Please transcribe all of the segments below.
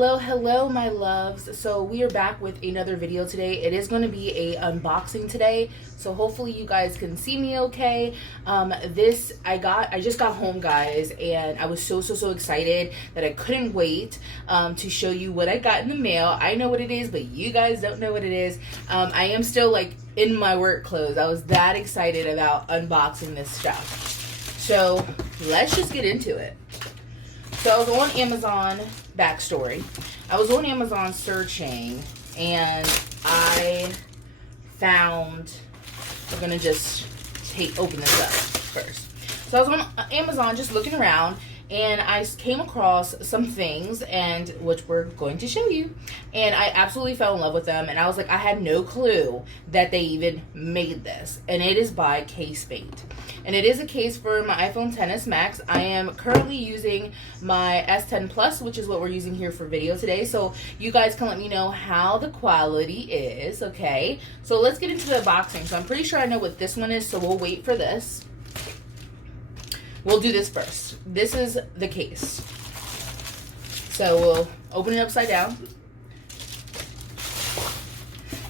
Hello, my loves. So we are back with another video today. It is going to be a unboxing today, so hopefully you guys can see me okay. I just got home, guys, and I was so excited that I couldn't wait to show you what I got in the mail. I know what it is, but you guys don't know what it is. I am still like in my work clothes. I was that excited about unboxing this stuff. So let's just get into it. So I was on Amazon, backstory. I was on Amazon searching, and I found, we're gonna just open this up first. So I was on Amazon just looking around, and I came across some things, and which we're going to show you, and I absolutely fell in love with them. And I was like, I had no clue that they even made this, and it is by Casemate. And it is a case for my iPhone XS Max. I am currently using my S10 Plus, which is what we're using here for video today. So you guys can let me know how the quality is, okay? So let's get into the unboxing. So I'm pretty sure I know what this one is, so we'll wait for this. We'll do this first. This is the case. So we'll open it upside down.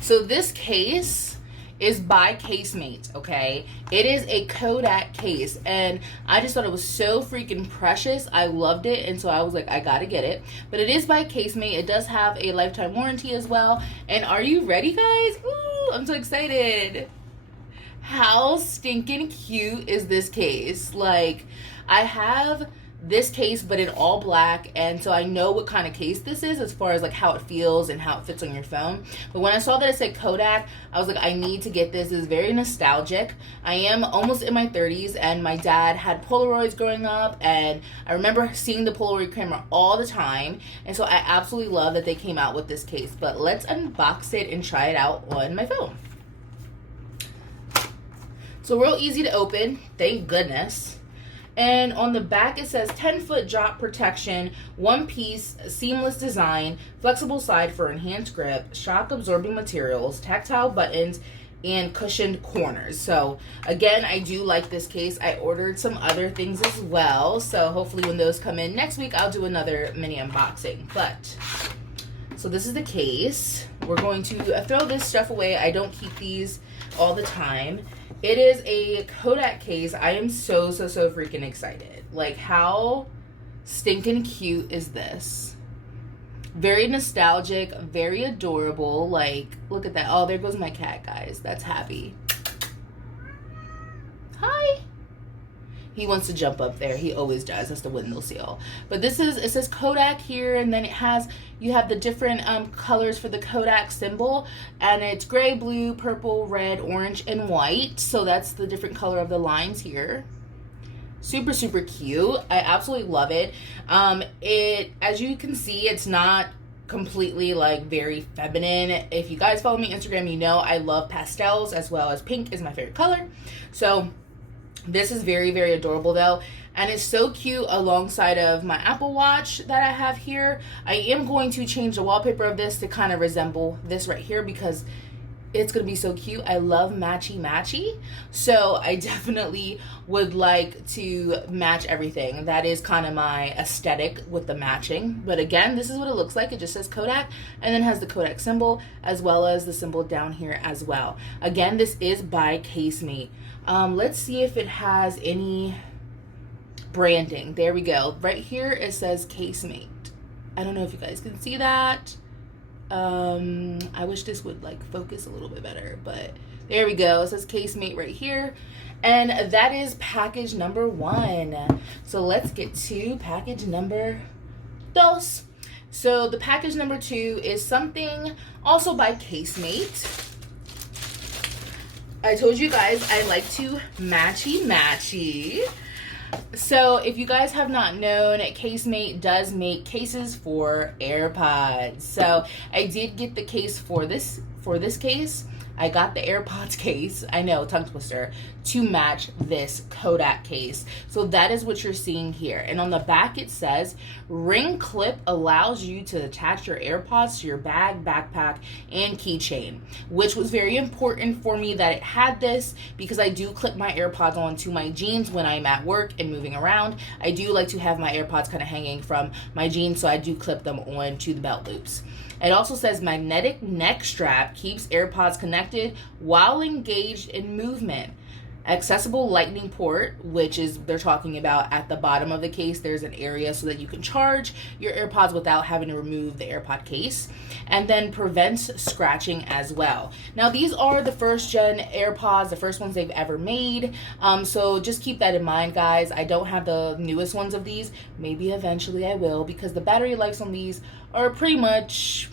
So this case is by Casemate, okay? It is a Kodak case, and I just thought it was so freaking precious. I loved it, and so I was like, I gotta get it. But it is by Casemate. It does have a lifetime warranty as well. And are you ready, guys? Ooh, I'm so excited. How stinking cute is this case? Like, I have this case but in all black, and so I know what kind of case this is as far as like how it feels and how it fits on your phone. But when I saw that it said Kodak, I was like, I need to get this. It's very nostalgic. I am almost in my 30s, and my dad had Polaroids growing up, and I remember seeing the Polaroid camera all the time, and so I absolutely love that they came out with this case. But let's unbox it and try it out on my phone. So real easy to open, thank goodness. And on the back it says 10-foot drop protection, one piece, seamless design, flexible side for enhanced grip, shock absorbing materials, tactile buttons, and cushioned corners. So again, I do like this case. I ordered some other things as well, so hopefully when those come in next week, I'll do another mini unboxing. But so this is the case. We're going to throw this stuff away. I don't keep these all the time. It is a Kodak case. I am so freaking excited. Like, how stinking cute is this? Very nostalgic, very adorable. Like, look at that. Oh, there goes my cat, guys. That's Happy. Hi. He wants to jump up there. He always does. That's the window seal. But this is, it says Kodak here, and then it has, you have the different colors for the Kodak symbol, and it's gray, blue, purple, red, orange, and white. So that's the different color of the lines here. Super cute. I absolutely love it. As you can see, it's not completely like very feminine. If you guys follow me on Instagram, you know I love pastels, as well as pink is my favorite color. So this is very adorable though, and it's so cute alongside of my Apple Watch that I have here. I am going to change the wallpaper of this to kind of resemble this right here, because it's gonna be so cute. I love matchy, so I definitely would like to match everything. That is kind of my aesthetic with the matching. But again, this is what it looks like. It just says Kodak, and then has the Kodak symbol, as well as the symbol down here as well. Again, this is by Casemate. Let's see if it has any branding. There we go. Right here it says Casemate. I don't know if you guys can see that. I wish this would like focus a little bit better, but there we go. It says Casemate right here, and that is package number 1. So let's get to package number 2. So the package number 2 is something also by Casemate. I told you guys I like to matchy. So if you guys have not known, Casemate does make cases for AirPods. So I did get the case for this case. I got the AirPods case, I know, tongue twister, to match this Kodak case. So that is what you're seeing here. And on the back it says, ring clip allows you to attach your AirPods to your bag, backpack, and keychain, which was very important for me that it had this, because I do clip my AirPods onto my jeans when I'm at work and moving around. I do like to have my AirPods kind of hanging from my jeans, so I do clip them onto the belt loops. It also says magnetic neck strap keeps AirPods connected while engaged in movement. Accessible lightning port, which is they're talking about at the bottom of the case. There's an area so that you can charge your AirPods without having to remove the AirPod case. And then prevents scratching as well. Now these are the first gen AirPods, the first ones they've ever made. So just keep that in mind, guys. I don't have the newest ones of these. Maybe eventually I will, because the battery life on these are pretty much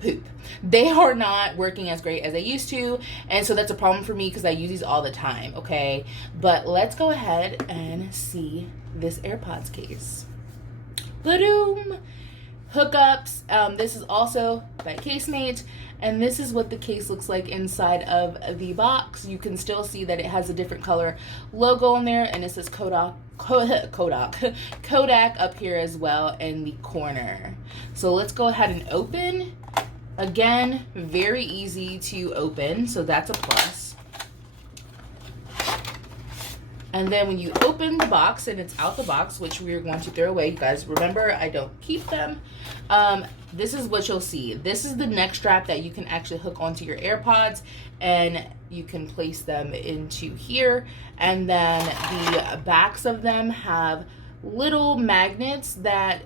poop. They are not working as great as they used to, and so that's a problem for me because I use these all the time, okay? But let's go ahead and see this AirPods case. Boom! Hookups. This is also by Casemate, and this is what the case looks like inside of the box. You can still see that it has a different color logo on there, and it says Kodak up here as well in the corner. So let's go ahead and open. Again, very easy to open, so that's a plus. And then when you open the box and it's out the box, which we're going to throw away, you guys remember I don't keep them, this is what you'll see. This is the neck strap that you can actually hook onto your AirPods, and you can place them into here. And then the backs of them have little magnets that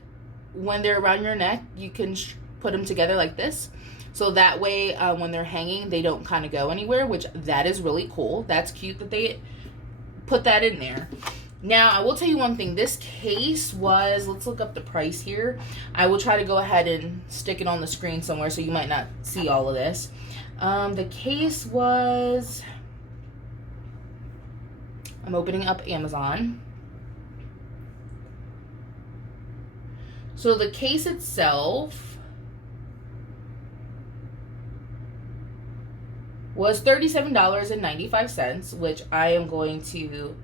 when they're around your neck, you can put them together like this. So that way, when they're hanging, they don't kind of go anywhere, which that is really cool. That's cute that they put that in there. Now, I will tell you one thing. This case was, let's look up the price here. I will try to go ahead and stick it on the screen somewhere so you might not see all of this. The case was, I'm opening up Amazon. So the case itself was $37.95, which I am going to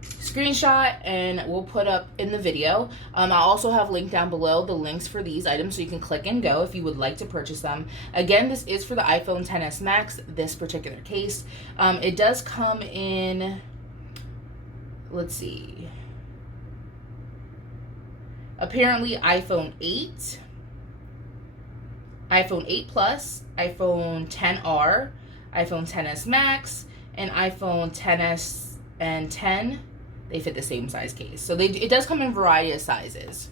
screenshot and we'll put up in the video. I also have linked down below the links for these items so you can click and go if you would like to purchase them. Again, this is for the iPhone XS Max, this particular case. It does come in, let's see, apparently iPhone 8, iPhone 8 Plus, iPhone XR, iPhone XS Max, and iPhone XS and 10. They fit the same size case. So it does come in a variety of sizes.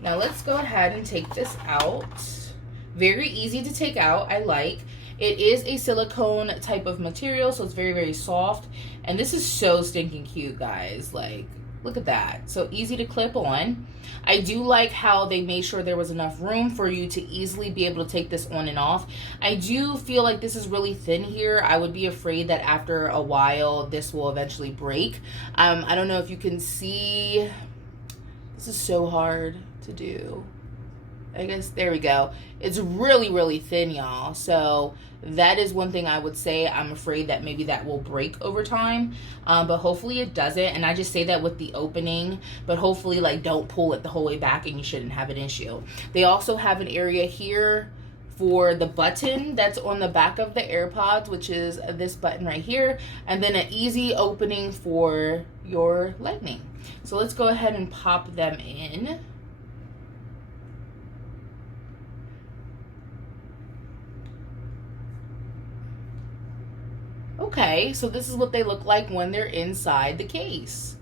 Now let's go ahead and take this out. Very easy to take out, I like. It is a silicone type of material, so it's very, very soft. And this is so stinking cute, guys. Like, look at that. So easy to clip on. I do like how they made sure there was enough room for you to easily be able to take this on and off. I do feel like this is really thin here. I would be afraid that after a while this will eventually break. I don't know if you can see. This is so hard to do. I guess, there we go. It's really, really thin, y'all. So that is one thing I would say. I'm afraid that maybe that will break over time, but hopefully it doesn't. And I just say that with the opening, but hopefully, like, don't pull it the whole way back and you shouldn't have an issue. They also have an area here for the button that's on the back of the AirPods, which is this button right here, and then an easy opening for your Lightning. So let's go ahead and pop them in. Okay, so this is what they look like when they're inside the case.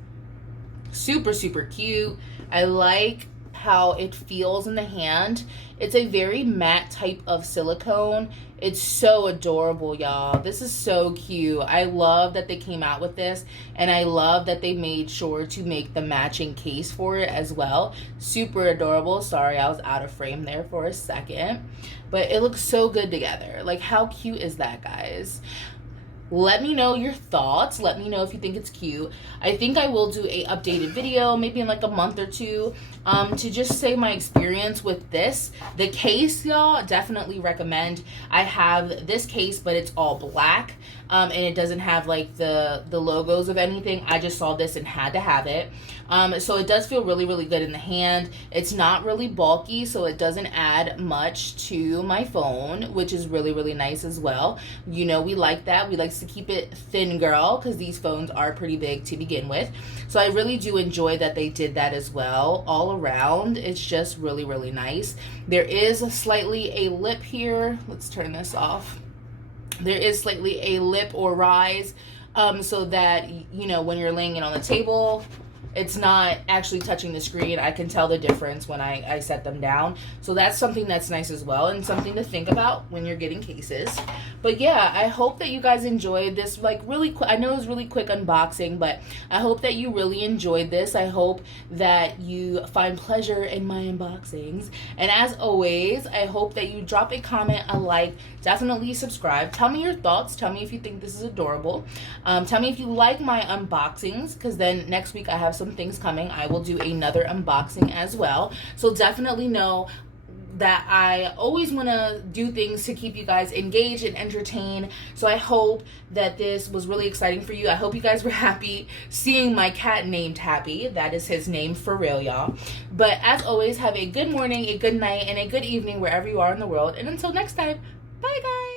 Super, super cute. I like how it feels in the hand. It's a very matte type of silicone. It's so adorable, y'all. This is so cute. I love that they came out with this, and I love that they made sure to make the matching case for it as well. Super adorable. Sorry, I was out of frame there for a second, but it looks so good together. Like, how cute is that, guys? Let me know your thoughts. Let me know if you think it's cute. I think I will do a updated video maybe in like a month or two, to just say my experience with this. The case, y'all, definitely recommend. I have this case, but it's all black, and it doesn't have like the logos of anything. I just saw this and had to have it. So it does feel really, really good in the hand. It's not really bulky, so it doesn't add much to my phone, which is really, really nice as well. You know, we like that. We like to keep it thin, girl, because these phones are pretty big to begin with. So I really do enjoy that they did that as well. All around, it's just really, really nice. There is slightly a lip here. Let's turn this off. There is slightly a lip or rise, so that, you know, when you're laying it on the table, it's not actually touching the screen. I can tell the difference when I set them down. So that's something that's nice as well, and something to think about when you're getting cases. But yeah, I hope that you guys enjoyed this, like, really quick. I know it was really quick unboxing, but I hope that you really enjoyed this. I hope that you find pleasure in my unboxings. And as always, I hope that you drop a comment, a like, definitely subscribe. Tell me your thoughts. Tell me if you think this is adorable. Tell me if you like my unboxings, because then next week I have some things coming. I will do another unboxing as well. So definitely know that I always want to do things to keep you guys engaged and entertained. So I hope that this was really exciting for you. I hope you guys were happy seeing my cat named Happy. That is his name for real, y'all. But as always, have a good morning, a good night, and a good evening wherever you are in the world. And until next time, bye guys.